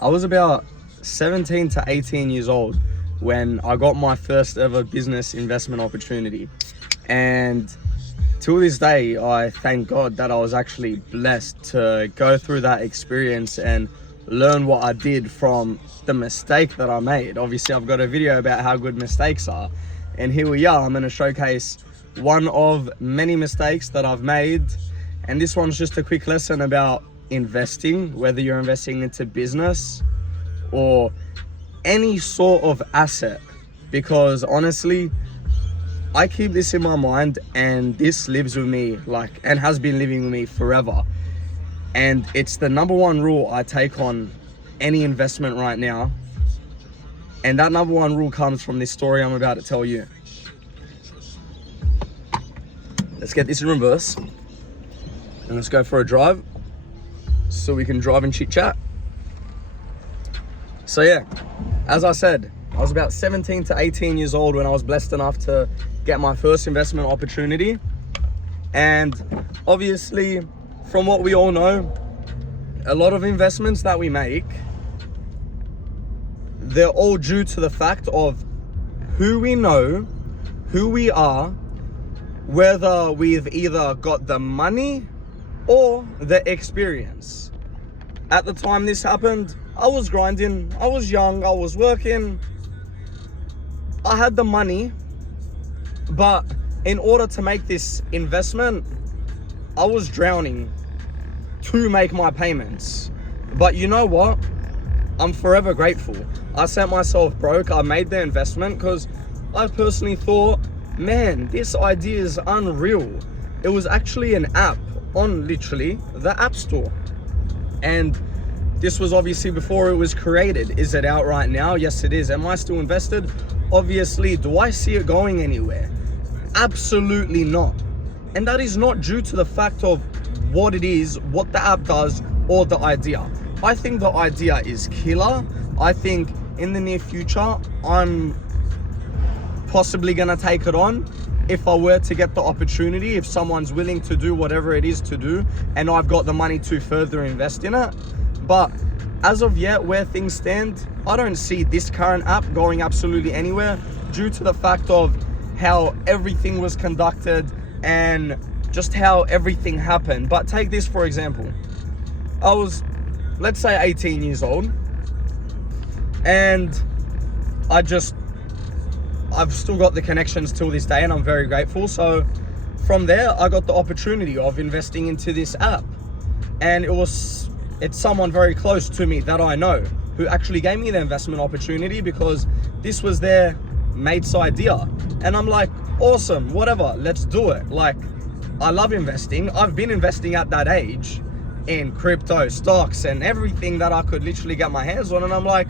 I was about 17 to 18 years old when I got my first ever business investment opportunity. And till this day, I thank God that I was actually blessed to go through that experience and learn what I did from the mistake that I made. Obviously, I've got a video about how good mistakes are. And here we are, I'm gonna showcase one of many mistakes that I've made. And this one's just a quick lesson about investing, whether you're investing into business or any sort of asset. Because honestly, I keep this in my mind and this lives with me and has been living with me forever. And it's the number one rule I take on any investment right now. And that number one rule comes from this story I'm about to tell you. Let's get this in reverse and let's go for a drive so we can drive and chit chat. So yeah, as I said, I was about 17 to 18 years old when I was blessed enough to get my first investment opportunity. And obviously, from what we all know, a lot of investments that we make, they're all due to the fact of who we know, who we are, whether we've either got the money or the experience. At the time this happened, I was grinding, I was young, I was working, I had the money, but in order to make this investment, I was drowning to make my payments. But you know what? I'm forever grateful. I sent myself broke, I made the investment because I personally thought, man, this idea is unreal. It was actually an app on literally the App Store. And this was obviously before it was created. Is it out right now? Yes, it is. Am I still invested? Obviously. Do I see it going anywhere? Absolutely not. And that is not due to the fact of what it is, what the app does, or the idea. I think the idea is killer. I think in the near future, I'm possibly gonna take it on if I were to get the opportunity, if someone's willing to do whatever it is to do and I've got the money to further invest in it. But as of yet, where things stand, I don't see this current app going absolutely anywhere due to the fact of how everything was conducted and just how everything happened. But take this for example. I was, let's say 18 years old, and I've still got the connections till this day and I'm very grateful. So from there, I got the opportunity of investing into this app. And it's someone very close to me that I know who actually gave me the investment opportunity because this was their mate's idea. And I'm like, awesome, whatever, let's do it. I love investing. I've been investing at that age in crypto, stocks, and everything that I could literally get my hands on. And I'm like,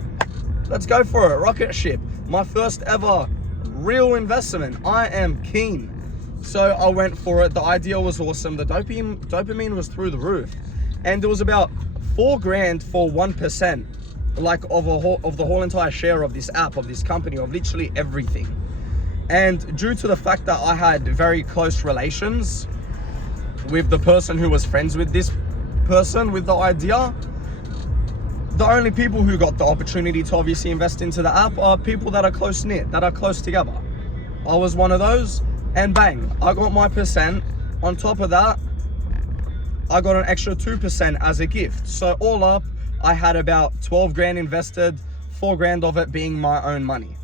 let's go for it, rocket ship. My first ever real investment. I am keen. So I went for it. The idea was awesome. The dopamine was through the roof. And there was about $4,000 for 1%, of the whole entire share of this app, of this company, of literally everything. And due to the fact that I had very close relations with the person who was friends with this person with the idea, the only people who got the opportunity to obviously invest into the app are people that are close-knit, that are close together. I was one of those, and bang, I got my percent. On top of that, I got an extra 2% as a gift. So all up, I had about 12 grand invested, 4 grand of it being my own money,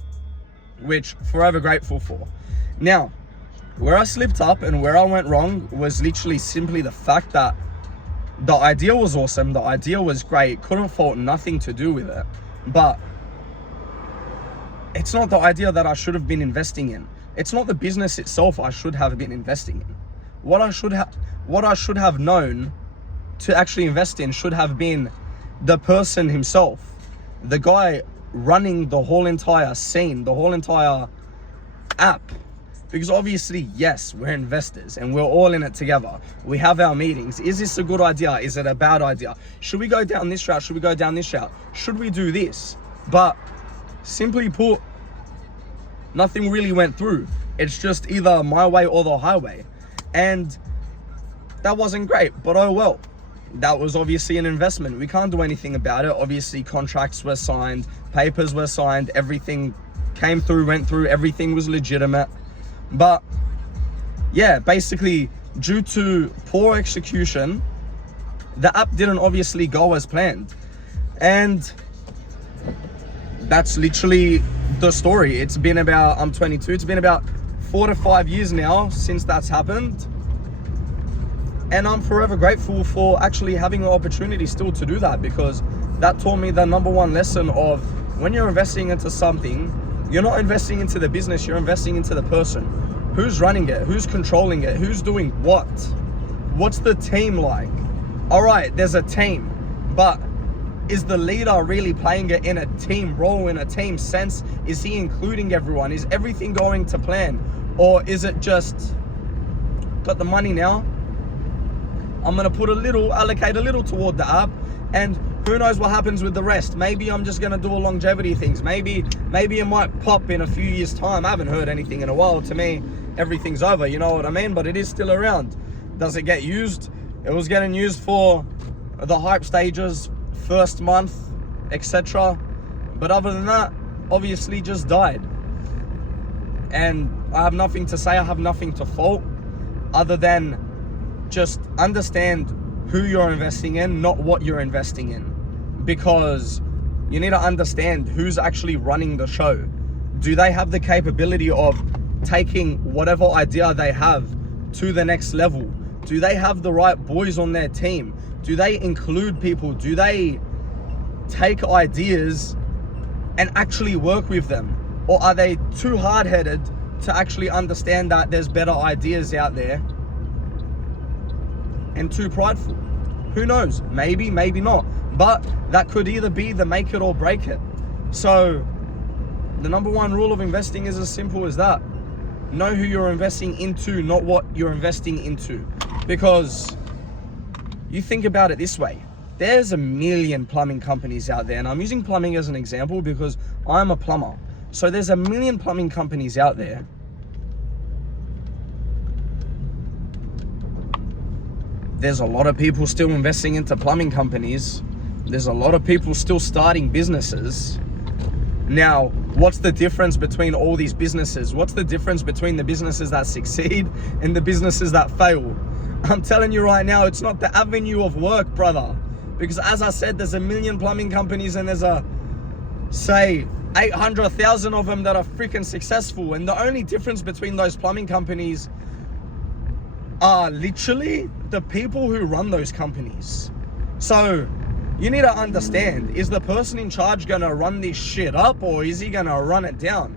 which forever grateful for. Now, where I slipped up and where I went wrong was literally simply the fact that the idea was awesome, the idea was great, couldn't fault nothing to do with it, but it's not the idea that I should have been investing in. It's not the business itself I should have been investing in. What I should have known to actually invest in should have been the person himself, the guy running the whole entire scene, the whole entire app. Because obviously, yes, we're investors and we're all in it together. We have our meetings. Is this a good idea? Is it a bad idea? Should we go down this route? Should we go down this route? Should we do this? But simply put, nothing really went through. It's just either my way or the highway. And that wasn't great, but oh well. that was obviously an investment. We can't do anything about it. Obviously, contracts were signed, papers were signed, everything came through, went through, everything was legitimate. But yeah, basically, due to poor execution, the app didn't obviously go as planned. And that's literally the story. It's been about, I'm 22, it's been about 4 to 5 years now since that's happened. And I'm forever grateful for actually having the opportunity still to do that, because that taught me the number one lesson of when you're investing into something, you're not investing into the business, you're investing into the person. Who's running it? Who's controlling it? Who's doing what? What's the team like? All right, there's a team, but is the leader really playing it in a team role, in a team sense? Is he including everyone? Is everything going to plan? Or is it just, got the money now, I'm gonna put allocate a little toward the app, and who knows what happens with the rest? Maybe I'm just gonna do a longevity things. Maybe it might pop in a few years' time. I haven't heard anything in a while. To me, everything's over, you know what I mean? But it is still around. Does it get used? It was getting used for the hype stages, first month, etc. But other than that, obviously just died. And I have nothing to say, I have nothing to fault, other than just understand who you're investing in, not what you're investing in. Because you need to understand who's actually running the show. Do they have the capability of taking whatever idea they have to the next level? Do they have the right boys on their team? Do they include people? Do they take ideas and actually work with them? Or are they too hard-headed to actually understand that there's better ideas out there, and too prideful? Who knows? Maybe, maybe not. But that could either be the make it or break it. So the number one rule of investing is as simple as that. Know who you're investing into, not what you're investing into. Because you think about it this way. There's a million plumbing companies out there, and I'm using plumbing as an example because I'm a plumber. So there's a million plumbing companies out there. There's a lot of people still investing into plumbing companies. There's a lot of people still starting businesses. Now, what's the difference between all these businesses? What's the difference between the businesses that succeed and the businesses that fail? I'm telling you right now, it's not the avenue of work, brother. Because as I said, there's a million plumbing companies and there's say 800,000 of them that are freaking successful. And the only difference between those plumbing companies are literally the people who run those companies. So you need to understand, is the person in charge gonna run this shit up, or is he gonna run it down?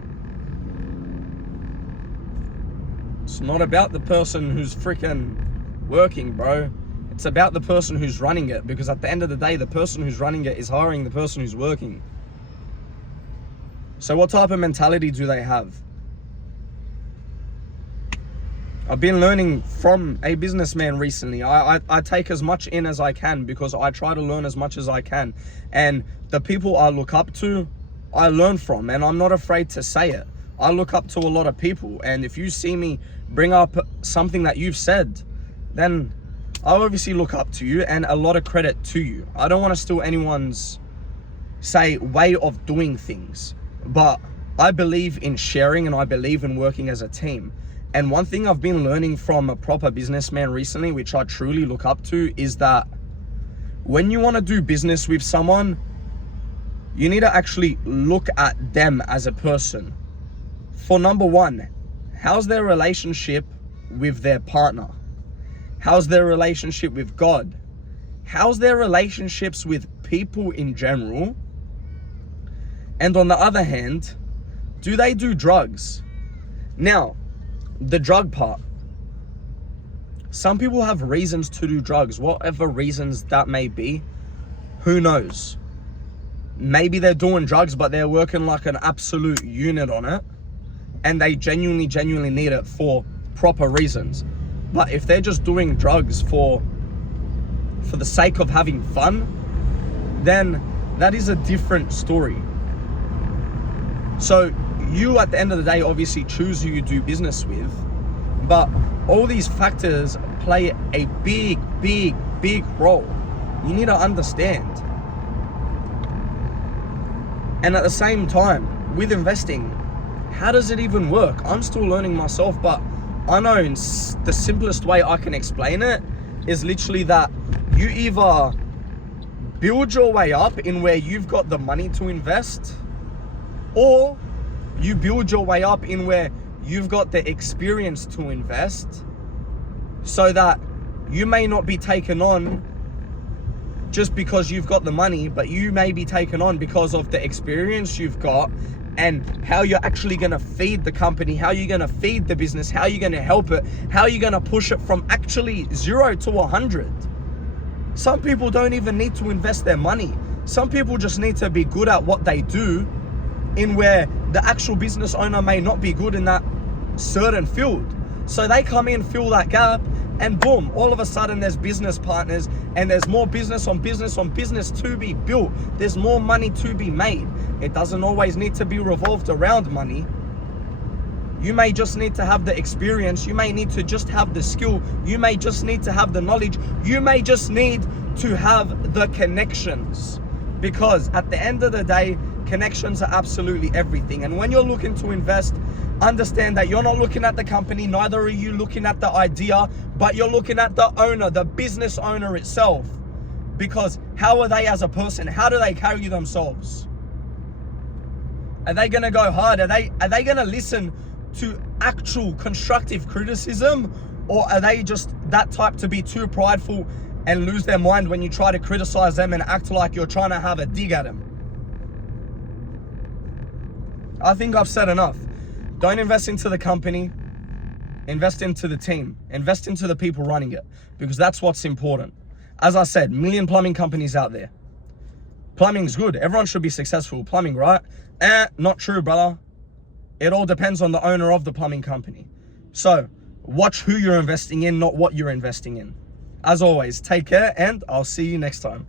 It's not about the person who's freaking working, bro. It's about the person who's running it, because at the end of the day, the person who's running it is hiring the person who's working. So what type of mentality do they have? I've been learning from a businessman recently. I take as much in as I can because I try to learn as much as I can. And the people I look up to, I learn from, and I'm not afraid to say it. I look up to a lot of people, and if you see me bring up something that you've said, then I obviously look up to you, and a lot of credit to you. I don't want to steal anyone's, say, way of doing things, but I believe in sharing and I believe in working as a team. And one thing I've been learning from a proper businessman recently, which I truly look up to, is that when you want to do business with someone, you need to actually look at them as a person. For number one, how's their relationship with their partner? How's their relationship with God? How's their relationships with people in general? And on the other hand, do they do drugs? Now, the drug part. Some people have reasons to do drugs, whatever reasons that may be. Who knows? Maybe they're doing drugs, but they're working like an absolute unit on it, and they genuinely need it for proper reasons. But if they're just doing drugs for the sake of having fun, then that is a different story. So you, at the end of the day, obviously choose who you do business with, but all these factors play a big role. You need to understand. And at the same time, with investing, how does it even work? I'm still learning myself, but I know the simplest way I can explain it is literally that you either build your way up in where you've got the money to invest, or you build your way up in where you've got the experience to invest, so that you may not be taken on just because you've got the money, but you may be taken on because of the experience you've got and how you're actually going to feed the company, how you're going to feed the business, how you're going to help it, how you're going to push it from actually 0 to 100. Some people don't even need to invest their money. Some people just need to be good at what they do, in where the actual business owner may not be good in that certain field. So they come in, fill that gap, and boom, all of a sudden there's business partners and there's more business on business on business to be built. There's more money to be made. It doesn't always need to be revolved around money. You may just need to have the experience. You may need to just have the skill. You may just need to have the knowledge. You may just need to have the connections. Because at the end of the day, connections are absolutely everything. And when you're looking to invest, understand that you're not looking at the company, neither are you looking at the idea, but you're looking at the owner, the business owner itself. Because how are they as a person? How do they carry themselves? Are they going to go hard? Are they going to listen to actual constructive criticism? Or are they just that type to be too prideful and lose their mind when you try to criticize them and act like you're trying to have a dig at them? I think I've said enough. Don't invest into the company. Invest into the team. Invest into the people running it, because that's what's important. As I said, million plumbing companies out there. Plumbing's good. Everyone should be successful. Plumbing, right? Not true, brother. It all depends on the owner of the plumbing company. So watch who you're investing in, not what you're investing in. As always, take care, and I'll see you next time.